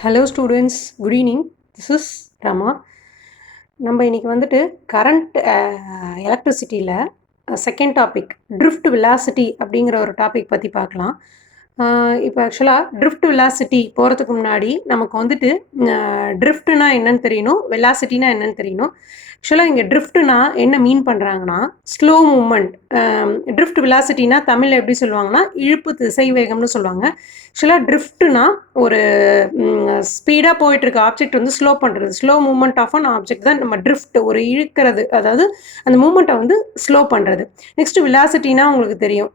Hello students, good evening. This is Rama. நம்ம இன்னைக்கு வந்துட்டு கரண்ட் எலக்ட்ரிசிட்டியில் செகண்ட் டாபிக் ட்ரிஃப்ட் வெலாசிட்டி அப்படிங்கிற ஒரு டாபிக் பற்றி பார்க்கலாம். இப்போ ஆக்சுவலாக ட்ரிஃப்ட் வெலாசிட்டி போகிறதுக்கு முன்னாடி நமக்கு வந்துட்டு ட்ரிஃப்ட்னா என்னன்னு தெரியணும், வெலாசிட்டினா என்னன்னு தெரியணும். ஆக்சுவலாக இங்கே ட்ரிஃப்ட்னா என்ன மீன் பண்ணுறாங்கன்னா ஸ்லோ மூமெண்ட். ட்ரிஃப்ட் வெலாசிட்டினா தமிழில் எப்படி சொல்லுவாங்கன்னா இழுப்பு திசை வேகம்னு சொல்லுவாங்க. ஆக்சுவலாக ட்ரிஃப்ட்னா ஒரு ஸ்பீடாக போயிட்டுருக்க ஆப்ஜெக்ட் வந்து ஸ்லோ பண்ணுறது, slow movement of an object தான் நம்ம ட்ரிஃப்ட், ஒரு இழுக்கிறது, அதாவது அந்த மூமெண்ட்டை வந்து ஸ்லோ பண்ணுறது. நெக்ஸ்ட்டு வெலாசிட்டினா உங்களுக்கு தெரியும்,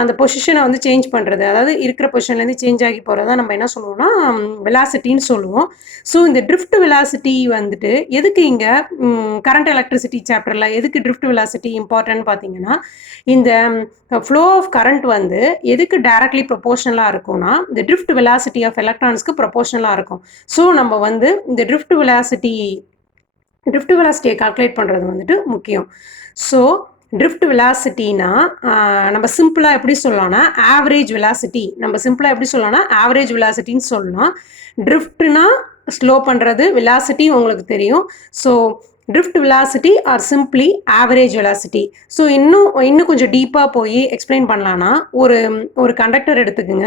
அந்த பொசிஷனை வந்து சேஞ்ச் பண்ணுறது, அதாவது இருக்கிற பொசிஷன்லேருந்து சேஞ்ச் ஆகி போகிறதா நம்ம என்ன சொல்லுவோம்னா வெலாசிட்டின்னு சொல்லுவோம். ஸோ இந்த ட்ரிஃப்ட் வெலாசிட்டி வந்துட்டு எதுக்கு இங்கே கரண்ட் எலக்ட்ரிசிட்டி சாப்டரில் எதுக்கு ட்ரிஃப்ட் வெலாசிட்டி இம்பார்ட்டன்ட் பார்த்தீங்கன்னா, இந்த ஃப்ளோ ஆஃப் கரண்ட் வந்து எதுக்கு டைரக்ட்லி ப்ரொபோஷனலாக இருக்கும்னா இந்த ட்ரிஃப்ட் வெலாசிட்டி ஆஃப் எலக்ட்ரான்ஸ்க்கு ப்ரொபோஷனலாக இருக்கும். ஸோ நம்ம வந்து இந்த ட்ரிஃப்ட் வெலாசிட்டியை கால்குலேட் பண்ணுறது வந்துட்டு முக்கியம். ஸோ ட்ரிஃப்ட் வெலாசிட்டினா நம்ம சிம்பிளாக எப்படி சொல்லலாம்னா ஆவரேஜ் வெலாசிட்டி, நம்ம சிம்பிளாக எப்படி சொல்லலாம்னா ஆவரேஜ் வெலாசிட்டின்னு சொல்லலாம். ட்ரிஃப்ட்னா ஸ்லோ பண்ணுறது, வெலாசிட்டி உங்களுக்கு தெரியும். So drift velocity R simply average velocity. So இன்னும் கொஞ்சம் டீப்பாக போய் எக்ஸ்பிளைன் பண்ணலான்னா ஒரு கண்டக்டர் எடுத்துக்குங்க.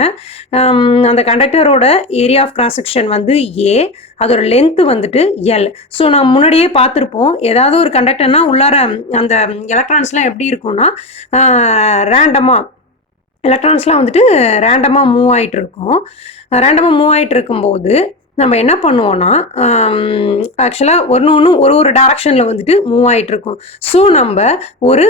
அந்த கண்டக்டரோட ஏரியா ஆஃப் கிராஸ் செக்ஷன் வந்து ஏ, அதோட லென்த்து வந்துட்டு எல். ஸோ நம்ம முன்னாடியே பார்த்துருப்போம், ஏதாவது ஒரு கண்டக்டர்னா உள்ளார அந்த எலக்ட்ரான்ஸ்லாம் எப்படி இருக்கும்னா ரேண்டமாக எலக்ட்ரான்ஸ்லாம் வந்துட்டு ரேண்டமாக மூவ் ஆகிட்டு இருக்கும். ரேண்டமாக மூவ் ஆகிட்டு இருக்கும்போது நம்ம என்ன பண்ணுவோன்னா ஆக்சுவலாக ஒரு டைரக்ஷனில் வந்துட்டு மூவ் ஆகிட்டு இருக்கும். ஸோ நம்ம ஒரு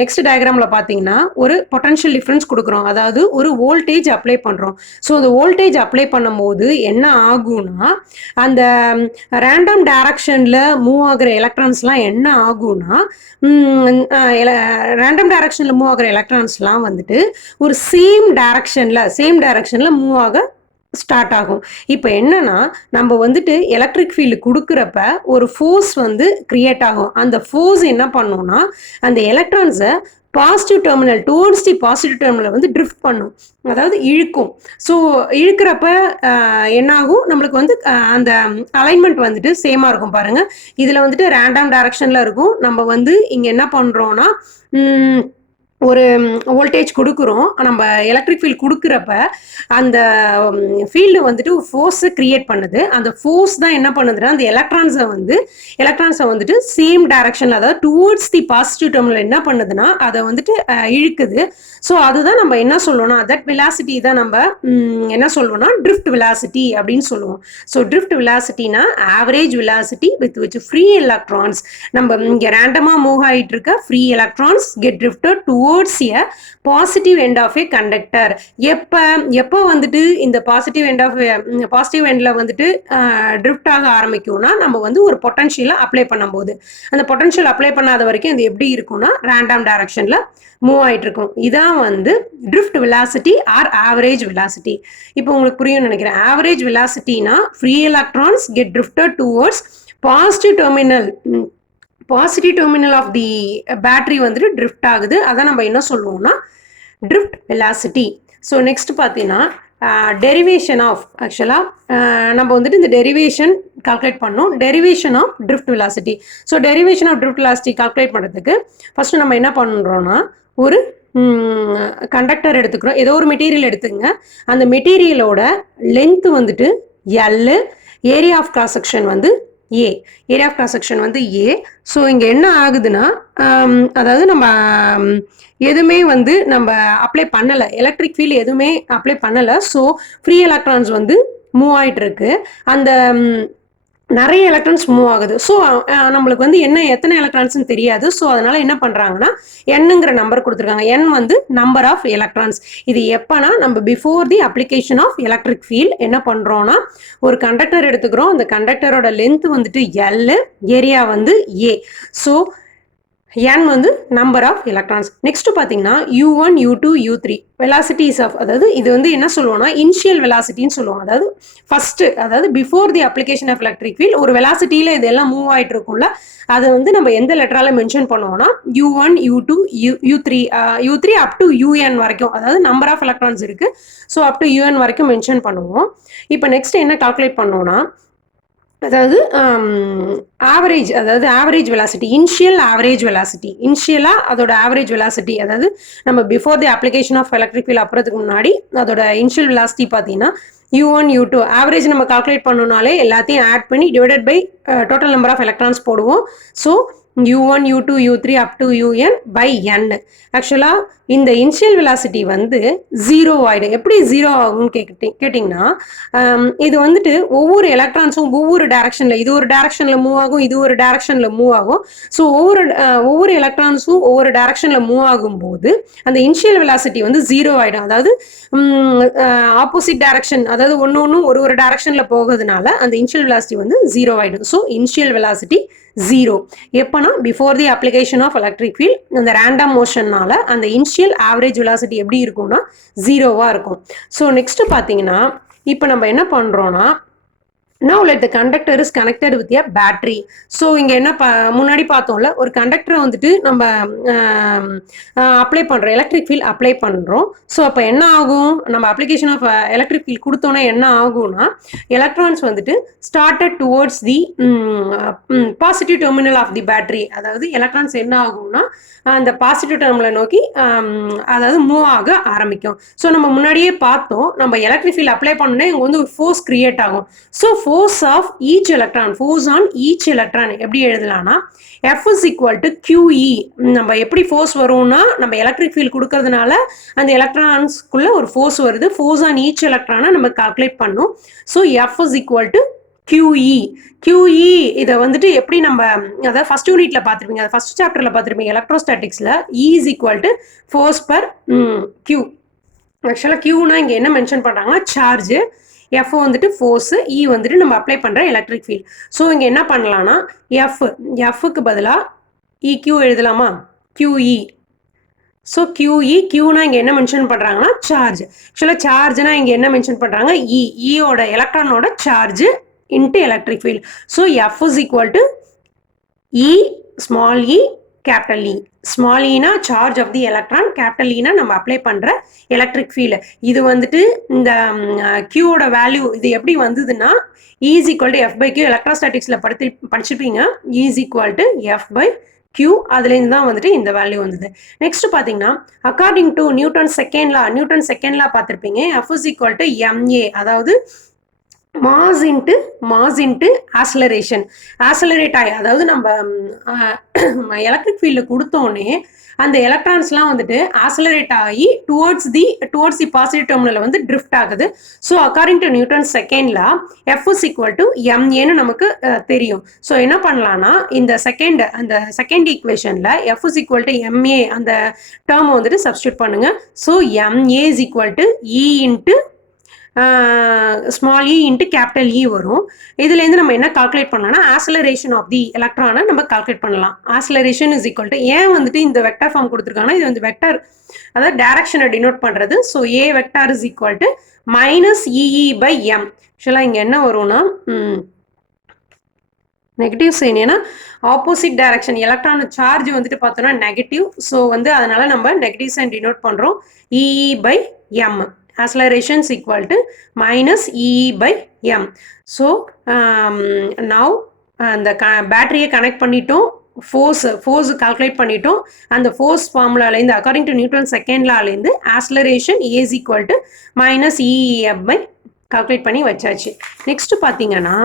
நெக்ஸ்ட் டயக்ராமில் பார்த்தீங்கன்னா ஒரு பொட்டன்ஷியல் டிஃப்ரென்ஸ் கொடுக்குறோம், அதாவது ஒரு வோல்டேஜ் அப்ளை பண்ணுறோம். ஸோ அந்த வோல்டேஜ் அப்ளை பண்ணும்போது என்ன ஆகும்னா அந்த ரேண்டம் டைரக்ஷனில் மூவ் ஆகிற எலக்ட்ரான்ஸ்லாம் என்ன ஆகும்னா ரேண்டம் டைரக்ஷனில் மூவ் ஆகிற எலக்ட்ரான்ஸ்லாம் வந்துட்டு ஒரு சேம் டைரக்ஷனில் மூவ் ஆக ஸ்டார்ட் ஆகும். இப்போ என்னன்னா நம்ம வந்துட்டு எலக்ட்ரிக் ஃபீல்டு கொடுக்குறப்ப ஒரு ஃபோர்ஸ் வந்து கிரியேட் ஆகும். அந்த ஃபோர்ஸ் என்ன பண்ணும்னா அந்த எலக்ட்ரான்ஸை positive terminal towards the positive terminal வந்து ட்ரிஃப்ட் பண்ணும், அதாவது இழுக்கும். ஸோ இழுக்கிறப்ப என்னாகும், நம்மளுக்கு வந்து அந்த அலைன்மெண்ட் வந்துட்டு சேமாக இருக்கும். பாருங்கள், இதில் வந்துட்டு ரேண்டம் டைரக்ஷனில் இருக்கும். நம்ம வந்து இங்கே என்ன பண்ணுறோன்னா ஒரு வோல்டேஜ் கொடுக்குறோம். நம்ம எலக்ட்ரிக் ஃபீல்டு கொடுக்குறப்ப அந்த ஃபீல்டு வந்துட்டு ஒரு ஃபோர்ஸை கிரியேட் பண்ணுது. அந்த ஃபோர்ஸ் தான் என்ன பண்ணுதுன்னா அந்த எலக்ட்ரான்ஸை வந்துட்டு சேம் டைரக்ஷனில், அதாவது டுவர்ட்ஸ் தி பாசிட்டிவ் டெர்மினல் என்ன பண்ணுதுன்னா அதை வந்துட்டு இழுக்குது. ஸோ அதுதான் நம்ம என்ன சொல்லுவோம்னா தட் வெலாசிட்டி தான் நம்ம என்ன சொல்லுவோம்னா ட்ரிஃப்ட் வெலாசிட்டி அப்படின்னு சொல்லுவோம். ஸோ ட்ரிஃப்ட் வெலாசிட்டினா average velocity with free electrons. நம்ம இங்கே ரேண்டமாக மூவ் ஆகிட்டு இருக்க free electrons get drifted towards a positive end of a conductor. எப்போ வந்துட்டு இந்த பாசிட்டிவ் எண்டில் வந்துட்டு ட்ரிஃப்ட் ஆக ஆரம்பிக்கும்னா நம்ம வந்து ஒரு பொட்டன்ஷியலை அப்ளை பண்ணும்போது, அந்த பொட்டன்ஷியல் அப்ளை பண்ணாத வரைக்கும் அது எப்படி இருக்கும்னா ரேண்டம் டைரக்ஷனில் மூவ் ஆகிட்டு இருக்கும். இதான் வந்து drift velocity or average velocity. இப்போ உங்களுக்கு புரியும்னு நினைக்கிறேன். ஆவரேஜ் வெலாசிட்டினா free electrons get drifted towards positive terminal of the battery வந்துட்டு ட்ரிஃப்ட் ஆகுது. அதான் நம்ம என்ன சொல்லுவோம்னா ட்ரிஃப்ட் வெலாசிட்டி. ஸோ நெக்ஸ்ட் பார்த்தீங்கன்னா டெரிவேஷன் ஆஃப், ஆக்சுவலாக நம்ம வந்துட்டு இந்த டெரிவேஷன் கால்குலேட் பண்ணோம், derivation of drift velocity. So derivation of drift velocity calculate பண்ணுறதுக்கு ஃபஸ்ட்டு நம்ம என்ன பண்ணுறோன்னா ஒரு கண்டக்டர் எடுத்துக்கிறோம், ஏதோ ஒரு மெட்டீரியல் எடுத்துங்க. அந்த மெட்டீரியலோட லென்த்து வந்துட்டு L, area of cross section வந்து A. Area of cross section வந்து ஏ. ஸோ இங்கே என்ன ஆகுதுன்னா அதாவது நம்ம எதுவுமே வந்து நம்ம அப்ளை பண்ணலை, எலக்ட்ரிக் ஃபீல்டு எதுவுமே அப்ளை பண்ணலை. ஸோ ஃப்ரீ எலக்ட்ரான்ஸ் வந்து மூவ் ஆகிட்டு இருக்கு. அந்த நிறைய எலக்ட்ரான்ஸ் மூவ் ஆகுது. ஸோ நம்மளுக்கு வந்து எத்தனை எலக்ட்ரான்ஸ்னு தெரியாது. ஸோ அதனால என்ன பண்ணுறாங்கன்னா என்னங்கிற நம்பர் கொடுத்துருக்காங்க. என் வந்து நம்பர் ஆஃப் எலக்ட்ரான்ஸ். இது எப்போனா நம்ம before the application of electric field என்ன பண்ணுறோன்னா ஒரு கண்டக்டர் எடுத்துக்கிறோம். அந்த கண்டக்டரோட லென்த் வந்துட்டு எல், ஏரியா வந்து ஏ. ஸோ n வந்து நம்பர் ஆஃப் எலக்ட்ரான்ஸ். நெக்ஸ்ட் பார்த்தீங்கன்னா u1 u2 u3 velocities of, அதாவது இது வந்து என்ன சொல்லுவோம்னா இனிஷியல் வெலாசிட்டின்னு சொல்லுவாங்க. அதாவது ஃபர்ஸ்ட், அதாவது before the application of electric field ஒரு வெலாசிட்டியில் இதெல்லாம் மூவ் ஆகிட்டு இருக்கும்ல, அதை வந்து நம்ம எந்த லெட்டரால மென்ஷன் பண்ணுவோம்னா u1 u2 u3 u3 up to un வரைக்கும், அதாவது நம்பர் ஆஃப் எலக்ட்ரான்ஸ் இருக்கு, ஸோ அப் டு un வரைக்கும் மென்ஷன் பண்ணுவோம். இப்போ நெக்ஸ்ட் என்ன கால்குலேட் பண்ணோம்னா, அதாவது ஆவரேஜ், அதாவது average velocity, initial average velocity, இனிஷியலாக அதோட ஆவரேஜ் வெலாசிட்டி, அதாவது நம்ம before the application of electric field அப்புறத்துக்கு முன்னாடி அதோட இனிஷியல் வெலாசிட்டி பார்த்தீங்கன்னா u1 u2 ஆவரேஜ் நம்ம கால்குலேட் பண்ணணும்னாலே எல்லாத்தையும் ஆட் பண்ணி divided by total number of electrons போடுவோம். So u1 u2 u3 up to un by n. ஆக்சுவலாக இந்த இனிஷியல் வெலாசிட்டி வந்து ஜீரோ ஆகிடும். எப்படி ஜீரோ ஆகும்னு கேட்டிங்கன்னா, இது வந்துட்டு ஒவ்வொரு எலக்ட்ரான்ஸும் ஒவ்வொரு டேரக்ஷனில், இது ஒரு டேரக்ஷனில் மூவ் ஆகும், இது ஒரு டேரக்ஷனில் மூவ் ஆகும். ஸோ ஒவ்வொரு எலக்ட்ரான்ஸும் ஒவ்வொரு டேரக்ஷனில் மூவ் ஆகும்போது அந்த இனிஷியல் வெலாசிட்டி வந்து ஜீரோ ஆகிடும். அதாவது ஆப்போசிட் டேரக்ஷன், அதாவது ஒன்று ஒரு டேரக்ஷனில் போகிறதுனால அந்த இனிஷியல் வெலாசிட்டி வந்து ஜீரோ ஆகிடும். ஸோ இனிஷியல் வெலாசிட்டி ஜீரோ எப்போனா before the application of electric field அந்த ரேண்டம் மோஷன்னால அந்த இனிஷியல் ஆவரேஜ் வெலாசிட்டி எப்படி இருக்கும்னா ஜீரோவாக இருக்கும். ஸோ நெக்ஸ்ட் பார்த்தீங்கன்னா, இப்போ நம்ம என்ன பண்ணுறோன்னா, now let the conductor is connected with a battery. So இங்கே என்ன முன்னாடி பார்த்தோம்ல, ஒரு கண்டக்டரை வந்துட்டு நம்ம அப்ளை பண்ணுறோம், எலக்ட்ரிக் ஃபீல்ட் அப்ளை பண்ணுறோம். ஸோ அப்போ என்ன ஆகும், நம்ம அப்ளிகேஷன் ஆஃப் எலக்ட்ரிக் ஃபீல்ட் கொடுத்தோன்னா என்ன ஆகும்னா, எலக்ட்ரான்ஸ் வந்துட்டு started towards the positive terminal of the battery. அதாவது எலக்ட்ரான்ஸ் என்ன ஆகும்னா அந்த பாசிட்டிவ் டெர்மினலை நோக்கி அதாவது மூவ் ஆக ஆரம்பிக்கும். ஸோ நம்ம முன்னாடியே பார்த்தோம், நம்ம எலக்ட்ரிக் ஃபீல்ட் அப்ளை பண்ணோன்னே இங்கே வந்து ஒரு ஃபோர்ஸ் கிரியேட் ஆகும். So force of each electron, force on each electron எப்படி எழுதலாம்னா F is equal to QE. நம்ம எப்படி ஃபோர்ஸ் வரும்னா, நம்ம எலக்ட்ரிக் ஃபீல்ட் கொடுக்கறதுனால அந்த எலக்ட்ரான்ஸ்குள்ள ஒரு ஃபோர்ஸ் வருது, ஃபோர்ஸ் ஆன் ஈச் எலக்ட்ரானை நம்ம கால்குலேட் பண்ணோம். So F is equal to QE. QE இதை வந்துட்டு எப்படி நம்ம, அதாவது ஃபர்ஸ்ட் யூனிட்ல பார்த்துருப்பீங்க, அது ஃபர்ஸ்ட் சாப்டர்ல பார்த்துருப்பீங்க எலக்ட்ரோஸ்டாட்டிக்ஸ்ல, E is equal to force per Q. ஆக்சுவலாக Qனா இங்கே என்ன மென்ஷன் பண்ணுறாங்கன்னா சார்ஜ், எஃப் வந்துட்டு ஃபோர்ஸு, இ வந்துட்டு நம்ம அப்ளை பண்ணுற எலக்ட்ரிக் ஃபீல்ட். ஸோ இங்கே என்ன பண்ணலான்னா எஃப்க்கு பதிலாக இக்யூ எழுதலாமா, QE. ஸோ QE, Qனா இங்கே என்ன மென்ஷன் பண்ணுறாங்கன்னா சார்ஜ். ஆக்சுவலாக சார்ஜ்னா இங்கே என்ன மென்ஷன் பண்ணுறாங்க, இயோட எலக்ட்ரானோட charge into electric field. So F is equal to E small E capital E. Small ஈனா charge of the electron, capital ஈனா நம்ம அப்ளை பண்ணுற எலக்ட்ரிக் ஃபீல்டு. இது வந்துட்டு இந்த கியூவோட வேல்யூ இது எப்படி வந்ததுன்னா E is equal to F by Q, எலக்ட்ரோஸ்டாட்டிக்ஸில் படிச்சிருப்பீங்க. E is equal to F by Q, அதுலேருந்து தான் வந்துட்டு இந்த வேல்யூ வந்தது. நெக்ஸ்ட் பார்த்தீங்கன்னா அக்கார்டிங் டு நியூட்டன் செகண்ட் லா பார்த்துருப்பீங்க, F is equal to MA, அதாவது மாஸ் இன்ட்டு ஆக்சலரேஷன். ஆக்சலரேட் ஆகி, அதாவது நம்ம எலக்ட்ரிக் ஃபீல்டு கொடுத்தோன்னே அந்த எலக்ட்ரான்ஸ்லாம் வந்துட்டு ஆக்சலரேட் ஆகி டுவோர்ட்ஸ் தி பாசிட்டிவ் டெர்மினல் வந்து ட்ரிஃப்ட் ஆகுது. So according to Newton second law F is equal to MAன்னு நமக்கு தெரியும். ஸோ என்ன பண்ணலான்னா இந்த செகண்ட் ஈக்குவேஷனில் F is equal to MA அந்த டேர்மை வந்துட்டு சப்ஸ்டியூட் பண்ணுங்க. So MA is equal to E into small E into capital இ வரும். இதுலேருந்து நம்ம என்ன கால்குலேட் பண்ணலாம்னா ஆக்சலரேஷன் ஆஃப் தி எலக்ட்ரானை நம்ம கால்குலேட் பண்ணலாம். ஆக்சலரேஷன் இஸ் ஈக்குவல் டு, ஏன் வந்துட்டு இந்த வெக்டர் ஃபார்ம் கொடுத்துருக்காங்கன்னா இது வந்து வெக்டர், அதாவது டைரக்ஷனை டினோட் பண்ணுறது. So a vector is equal to minus e E by m. ஆக்சுவலாக இங்கே என்ன வரும்னா நெகட்டிவ் சைன், ஏன்னா ஆப்போசிட் டைரக்ஷன் எலக்ட்ரான் சார்ஜ் வந்துட்டு பார்த்தோன்னா நெகட்டிவ். ஸோ வந்து அதனால நம்ம நெகட்டிவ் சைன் டினோட் பண்ணுறோம். E E by m. Acceleration is equal to minus E by M. So now அந்த பேட்டரியை கனெக்ட் பண்ணிட்டோம், ஃபோர்ஸ் கால்குலேட் பண்ணிட்டோம். அந்த ஃபோர்ஸ் ஃபார்முலாலேருந்து அக்கார்டிங் டு நியூட்டன் செகண்ட் லாலேருந்து acceleration A is equal to minus EF by calculate பண்ணி வச்சாச்சு. நெக்ஸ்ட் பார்த்தீங்கன்னா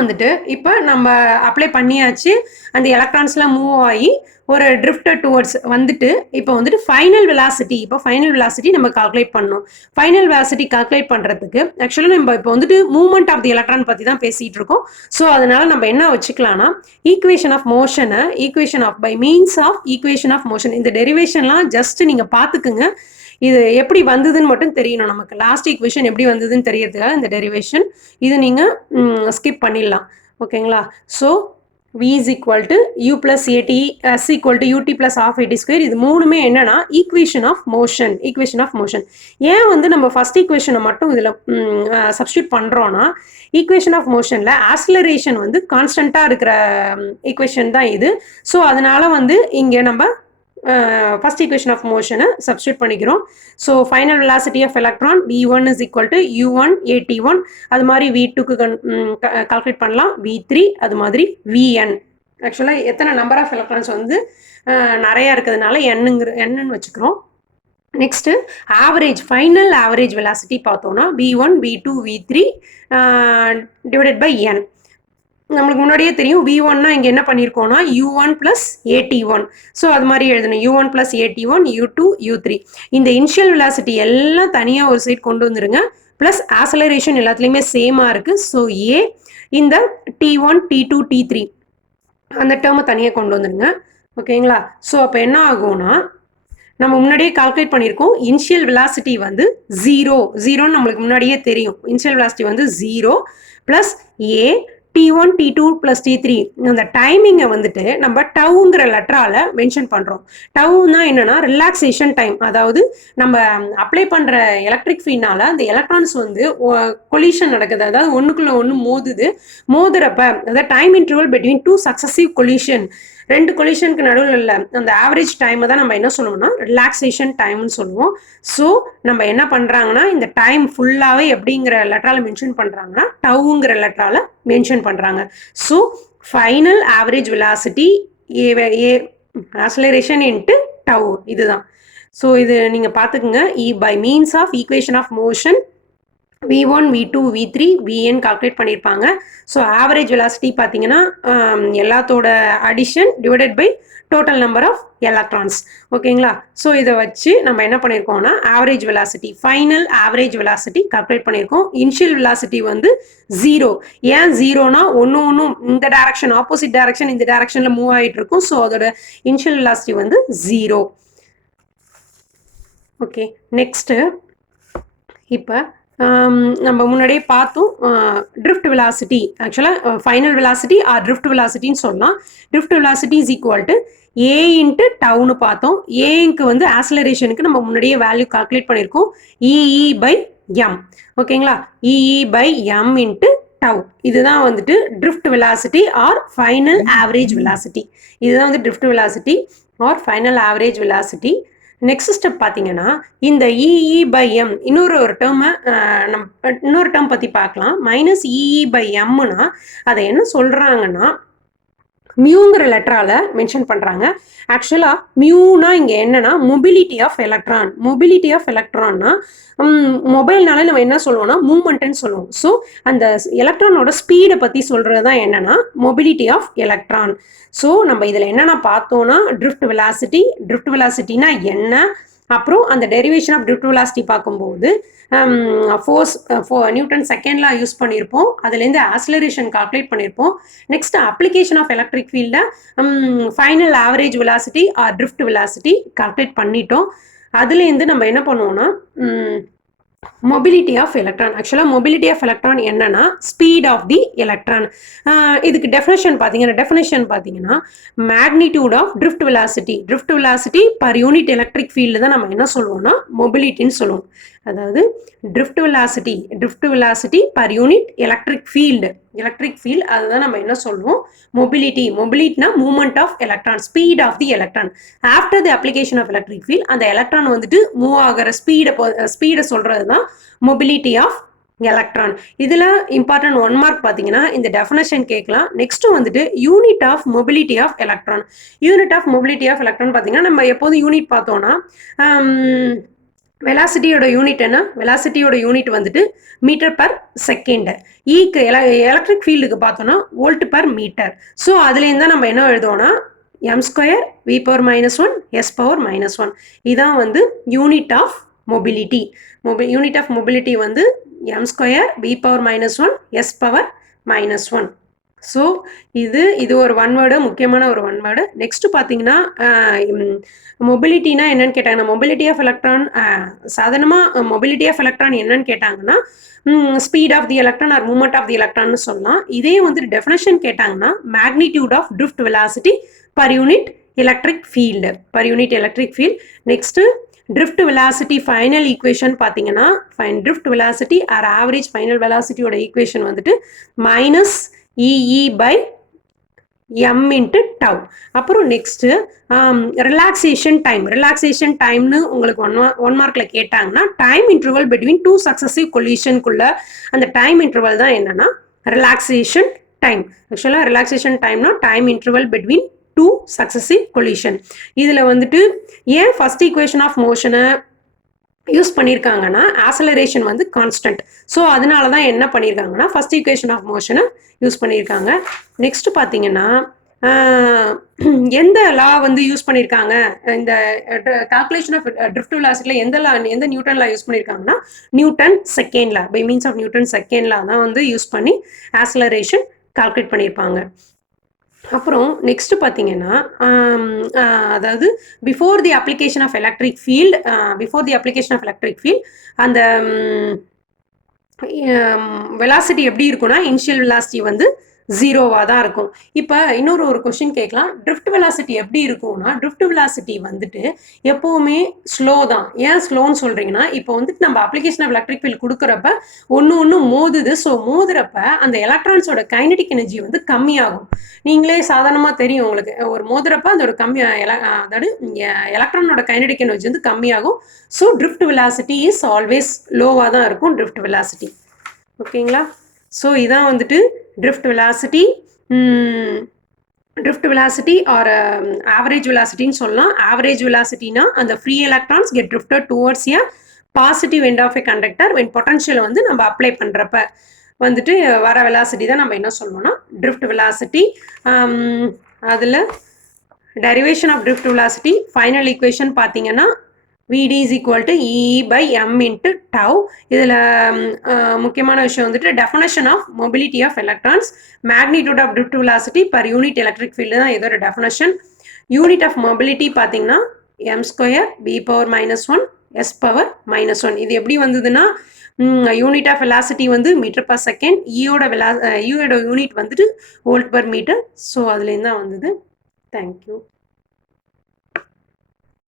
வந்துட்டு இப்போ நம்ம அப்ளை பண்ணியாச்சு, அந்த எலக்ட்ரான்ஸ்லாம் மூவ் ஆகி ஒரு ட்ரிஃப்டட் டுவர்ட்ஸ் வந்துட்டு இப்போ வந்துட்டு ஃபைனல் வெலாசிட்டி நம்ம கால்குலேட் பண்ணணும். ஃபைனல் வெலாசிட்டி கால்குலேட் பண்ணுறதுக்கு ஆக்சுவலாக நம்ம இப்போ வந்துட்டு மூவ்மெண்ட் ஆஃப் தி எலக்ட்ரான் பற்றி தான் பேசிகிட்டு இருக்கோம். ஸோ அதனால நம்ம என்ன வச்சுக்கலாம்னா ஈக்குவேஷன் ஆஃப் மோஷன், இந்த டெரிவேஷன்லாம் ஜஸ்ட் நீங்கள் பார்த்துக்குங்க. இது எப்படி வந்ததுன்னு மட்டும் தெரியணும் நமக்கு. லாஸ்ட் ஈக்குவேஷன் எப்படி வந்ததுன்னு தெரியறதுக்காக இந்த டெரிவேஷன் இது நீங்கள் ஸ்கிப் பண்ணிடலாம், ஓகேங்களா. So v is equal to u plus at s equal to ut plus half at square. இது மூணுமே என்னன்னா ஈக்குவேஷன் ஆஃப் மோஷன். ஏன் வந்து நம்ம ஃபர்ஸ்ட் ஈக்குவேஷனை மட்டும் இதில் சப்ஸ்டியூட் பண்ணுறோன்னா, ஈக்குவேஷன் ஆஃப் மோஷனில் ஆக்சிலரேஷன் வந்து கான்ஸ்டண்ட்டாக இருக்கிற ஈக்குவேஷன் தான் இது. ஸோ அதனால வந்து இங்கே நம்ம ஃபர்ஸ்ட் ஈக்குவேஷன் ஆஃப் மோஷனை சப்ஸ்டியூட் பண்ணிக்கிறோம். So final velocity of electron v1 is equal to u1 at1. அது மாதிரி v2க்கு கால்குலேட் பண்ணலாம், v3, அது மாதிரி vn. ஆக்சுவலாக எத்தனை நம்பர் ஆஃப் எலக்ட்ரான்ஸ் வந்து நிறையா இருக்கிறதுனால என்னன்னு வச்சுக்கிறோம். Next average, final average velocity பார்த்தோன்னா v1, v2, v3 divided by n. நம்மளுக்கு முன்னாடியே தெரியும் v1னா இங்கே என்ன பண்ணியிருக்கோம்னா u1 ப்ளஸ் at1. ஸோ அது மாதிரி எழுதணும், u1 plus at1, u2, u3. இந்த இனிஷியல் வெலாசிட்டி எல்லாம் தனியாக ஒரு சைட் கொண்டு வந்துருங்க. ப்ளஸ் ஆக்சலரேஷன் எல்லாத்துலேயுமே சேமாக இருக்குது. ஸோ ஏ இந்த t1, t2, t3 அந்த டேர்மை தனியாக கொண்டு வந்துருங்க. ஓகேங்களா? ஸோ அப்போ என்ன ஆகும்னா, நம்ம முன்னாடியே கால்குலேட் பண்ணியிருக்கோம், இனிஷியல் வெலாசிட்டி வந்து 0ன்னு நம்மளுக்கு முன்னாடியே தெரியும். இனிஷியல் வெலாசிட்டி வந்து 0 plus A t1, t2 plus t3. அந்த டைமிங்கை வந்துட்டு நம்ம டவுங்கிற லெட்டரால் மென்ஷன் பண்ணுறோம். டவுன்னா என்னென்னா ரிலாக்ஸேஷன் டைம். அதாவது நம்ம அப்ளை பண்ணுற எலக்ட்ரிக் ஃபீல்ட்னால அந்த எலக்ட்ரான்ஸ் வந்து கொலிஷன் நடக்குது, அதாவது ஒன்றுக்குள்ளே ஒன்று மோதுறப்ப அதாவது time interval between 2 successive collision, 2 கொலிஷனுக்கு நடுவில் இல்லை அந்த ஆவரேஜ் டைமை தான் நம்ம என்ன சொல்லுவோம்னா ரிலாக்ஸேஷன் டைம்னு சொல்லுவோம். ஸோ நம்ம என்ன பண்ணுறாங்கன்னா இந்த டைம் ஃபுல்லாகவே எப்படிங்கிற லெட்டரால் மென்ஷன் பண்ணுறாங்கன்னா டவுங்கிற லெட்டரால் மென்ஷன் பண்ணுறாங்க. So final average velocity A acceleration into tau இதுதான். ஸோ இது நீங்கள் பார்த்துக்குங்க. By means of equation of motion v1, v2, v3, vn calculate பண்ணியிருப்பாங்க. ஸோ ஆவரேஜ் வெலாசிட்டி பார்த்தீங்கன்னா எல்லாத்தோட addition divided by total number of electrons. ஓகேங்களா? ஸோ இதை வச்சு நம்ம என்ன பண்ணியிருக்கோம்னா average velocity, final average velocity calculate பண்ணியிருக்கோம். இனிஷியல் வெலாசிட்டி வந்து 0. ஏன் 0னா ஒன்றும் இந்த டைரக்ஷன் ஆப்போசிட் டைரக்ஷன் இந்த டைரக்ஷனில் மூவ் ஆகிட்டு இருக்கும். ஸோ அதோட இனிஷியல் வெலாசிட்டி வந்து 0. ஓகே, நெக்ஸ்ட்டு இப்போ நம்ம முன்னாடியே பார்த்தோம் ட்ரிஃப்ட் வெலாசிட்டி. ஆக்சுவலாக ஃபைனல் வெலாசிட்டி ஆர் ட்ரிஃப்ட் வெலாசிட்டின்னு சொல்லலாம். Drift velocity is equal to A into டவுன்னு பார்த்தோம். ஏக்கு வந்து ஆக்சலரேஷனுக்கு நம்ம முன்னாடியே வேல்யூ கால்குலேட் பண்ணியிருக்கோம், இஇ பை எம். ஓகேங்களா? EE by M into tau. இதுதான் வந்துட்டு drift velocity or final average velocity. இதுதான் வந்து drift velocity or final average velocity. Next step பார்த்தீங்கன்னா இந்த இஇ பை எம் இன்னொரு டேர்ம் பற்றி பார்க்கலாம். மைனஸ் இஇ பை எம்னா அதை என்ன சொல்கிறாங்கன்னா மியூங்கிற லெட்டரால் மென்ஷன் பண்ணுறாங்க. ஆக்சுவலாக மியூனா இங்கே என்னன்னா mobility of electron. Mobility of எலக்ட்ரான்னா மொபைல்னால நம்ம என்ன சொல்லுவோம்னா மூமெண்ட்டுன்னு சொல்லுவோம். ஸோ அந்த எலக்ட்ரானோட ஸ்பீடை பற்றி சொல்கிறது தான் என்னன்னா மொபிலிட்டி ஆஃப் எலக்ட்ரான். ஸோ நம்ம இதில் என்னென்ன பார்த்தோன்னா ட்ரிஃப்ட் வெலாசிட்டினா என்ன, அப்புறம் அந்த டெரிவேஷன் ஆஃப் ட்ரிஃப்ட் வெலாசிட்டி பார்க்கும்போது ஃபோர்ஸ் நியூட்டன் செகண்ட்லாம் யூஸ் பண்ணியிருப்போம். அதுலேருந்து ஆக்சலரேஷன் கால்குலேட் பண்ணியிருப்போம். நெக்ஸ்ட் அப்ளிகேஷன் ஆஃப் எலக்ட்ரிக் ஃபீல்டை final average velocity or drift velocity calculate பண்ணிட்டோம். அதுலேருந்து நம்ம என்ன பண்ணுவோம்னா மொபிலிட்டி ஆஃப் எலக்ட்ரான். ஆக்சுவலாக மொபிலிட்டி ஆஃப் எலக்ட்ரான் என்னன்னா ஸ்பீட் ஆஃப் தி எலக்ட்ரான். இதுக்கு டெஃபினேஷன் பார்த்தீங்கன்னா magnitude of drift velocity per unit electric field தான் நம்ம என்ன சொல்லுவோம்னா மொபிலிட்டின்னு சொல்லுவோம். அதாவது drift velocity per unit electric field அதுதான் நம்ம என்ன சொல்லுவோம் மொபிலிட்டினா movement of electron, speed of the electron after the application of electric field. அந்த எலக்ட்ரான் வந்துட்டு மூவ் ஆகிற ஸ்பீடை சொல்கிறது தான் மொபிலிட்டி ஆஃப் எலக்ட்ரான். இதில் இம்பார்ட்டன்ட் 1 மார்க் பார்த்தீங்கன்னா இந்த டெஃபினேஷன் கேட்கலாம். நெக்ஸ்ட் வந்துட்டு unit of mobility of electron. பார்த்தீங்கன்னா நம்ம எப்போதும் யூனிட் பார்த்தோம்னா வெலாசிட்டியோட யூனிட் என்ன, வெலாசிட்டியோட யூனிட் வந்துட்டு மீட்டர் பர் செகண்ட். ஈக்கு எலக்ட்ரிக் ஃபீல்டுக்கு பார்த்தோன்னா வோல்ட் பர் மீட்டர். ஸோ அதுலேருந்து தான் நம்ம என்ன எழுதுவோம்னா m² v⁻⁻1 s⁻⁻1. இதான் வந்து unit of mobility. Unit of mobility வந்து m² v⁻⁻1 s⁻⁻1. ஸோ இது ஒரு ஒன் வேர்டு, முக்கியமான ஒரு ஒன் வேர்டு. நெக்ஸ்ட் பார்த்தீங்கன்னா மொபிலிட்டினா என்னன்னு கேட்டாங்கன்னா, மொபிலிட்டி ஆஃப் எலக்ட்ரான் சாதாரணமாக மொபிலிட்டி ஆஃப் எலக்ட்ரான் என்னன்னு கேட்டாங்கன்னா, speed of the electron or movement of the எலக்ட்ரான்னு சொல்லலாம். இதே வந்துட்டு டெஃபினேஷன் கேட்டாங்கன்னா magnitude of drift velocity per unit electric field, per unit electric field. Next drift velocity final equation பார்த்தீங்கன்னா, drift velocity or average final வெலாசிட்டியோட equation வந்துட்டு minus EE by m into tau. அப்புறம் next relaxation டைம்னு உங்களுக்கு one மார்க்ல கேட்டாங்கன்னா, time interval between two successive கொலிஷனுக்குள்ள அந்த டைம் இன்டர்வல் தான் என்னன்னா ரிலாக்ஸேஷன் டைம். ஆக்சுவலாக ரிலாக்ஸேஷன் டைம்னா time interval between two successive collision. இதில் வந்துட்டு ஏன் ஃபர்ஸ்ட் ஈக்குவேஷன் ஆஃப் மோஷனை யூஸ் பண்ணியிருக்காங்கன்னா, ஆசலரேஷன் வந்து கான்ஸ்டன்ட். ஸோ அதனால தான் என்ன பண்ணியிருக்காங்கன்னா ஃபர்ஸ்ட் ஈக்குவேஷன் ஆஃப் மோஷனை யூஸ் பண்ணியிருக்காங்க. நெக்ஸ்ட் பார்த்தீங்கன்னா எந்த லா வந்து யூஸ் பண்ணியிருக்காங்க, இந்த கால்குலேஷன் ஆஃப் ட்ரிஃப்ட் வெலாசிட்டியில் எந்த நியூட்டன் லா யூஸ் பண்ணியிருக்காங்கன்னா, Newton second law, by means of Newton second law தான் வந்து யூஸ் பண்ணி ஆசலரேஷன் கால்குலேட் பண்ணியிருப்பாங்க. அப்புறம் நெக்ஸ்ட் பார்த்தீங்கன்னா அதாவது before the application of electric field அந்த வெலாசிட்டி எப்படி இருக்குன்னா, இனிஷியல் வெலாசிட்டி வந்து ஜீரோவாக தான் இருக்கும். இப்போ ஒரு கொஸ்டின் கேட்கலாம், ட்ரிஃப்ட் வெலாசிட்டி எப்படி இருக்கும்னா, ட்ரிஃப்ட் வெலாசிட்டி வந்துட்டு எப்போவுமே ஸ்லோ தான். ஏன் ஸ்லோன்னு சொல்கிறீங்கன்னா, இப்போ வந்துட்டு நம்ம அப்ளிகேஷன் ஆஃப் எலக்ட்ரிக் ஃபீல்ட் கொடுக்குறப்ப ஒன்று மோதுது. ஸோ மோதுறப்ப அந்த எலக்ட்ரான்ஸோட கைனடிக் எனர்ஜி வந்து கம்மியாகும். நீங்களே சாதாரணமாக தெரியும் உங்களுக்கு, ஒரு மோதுறப்ப அதோட அதாவது எலக்ட்ரானோட கைனடிக் எனர்ஜி வந்து கம்மியாகும். So drift velocity is always லோவாக தான் இருக்கும் ட்ரிஃப்ட் வெலாசிட்டி. ஓகேங்களா? ஸோ இதான் வந்துட்டு ட்ரிஃப்ட் வெலாசிட்டி ஆர் ஆவரேஜ் வெலாசிட்டின்னு சொல்லலாம். ஆவரேஜ் வெலாசிட்டினா அந்த free electrons get drifted towards a positive end of a conductor when potential வந்து நம்ம அப்ளை பண்ணுறப்ப வந்துட்டு வர வெலாசிட்டி தான் நம்ம என்ன சொல்லணும்னா ட்ரிஃப்ட் வெலாசிட்டி. அதில் derivation of drift velocity final equation பார்த்தீங்கன்னா VD is equal to E by M into tau. இதில் முக்கியமான விஷயம் வந்துட்டு definition of mobility of electrons, magnitude of drift velocity per unit electric field தான் இதோட டெஃபினேஷன். யூனிட் ஆஃப் மொபிலிட்டி பார்த்தீங்கன்னா m² B⁻⁻1 S⁻⁻1. இது எப்படி வந்ததுன்னா, யூனிட் ஆஃப் வெலாசிட்டி வந்து மீட்டர் பர் செகண்ட், யூயோட யூனிட் வந்துட்டு வோல்ட் பர் மீட்டர். ஸோ அதுலேருந்து தான் வந்தது. தேங்க்யூ.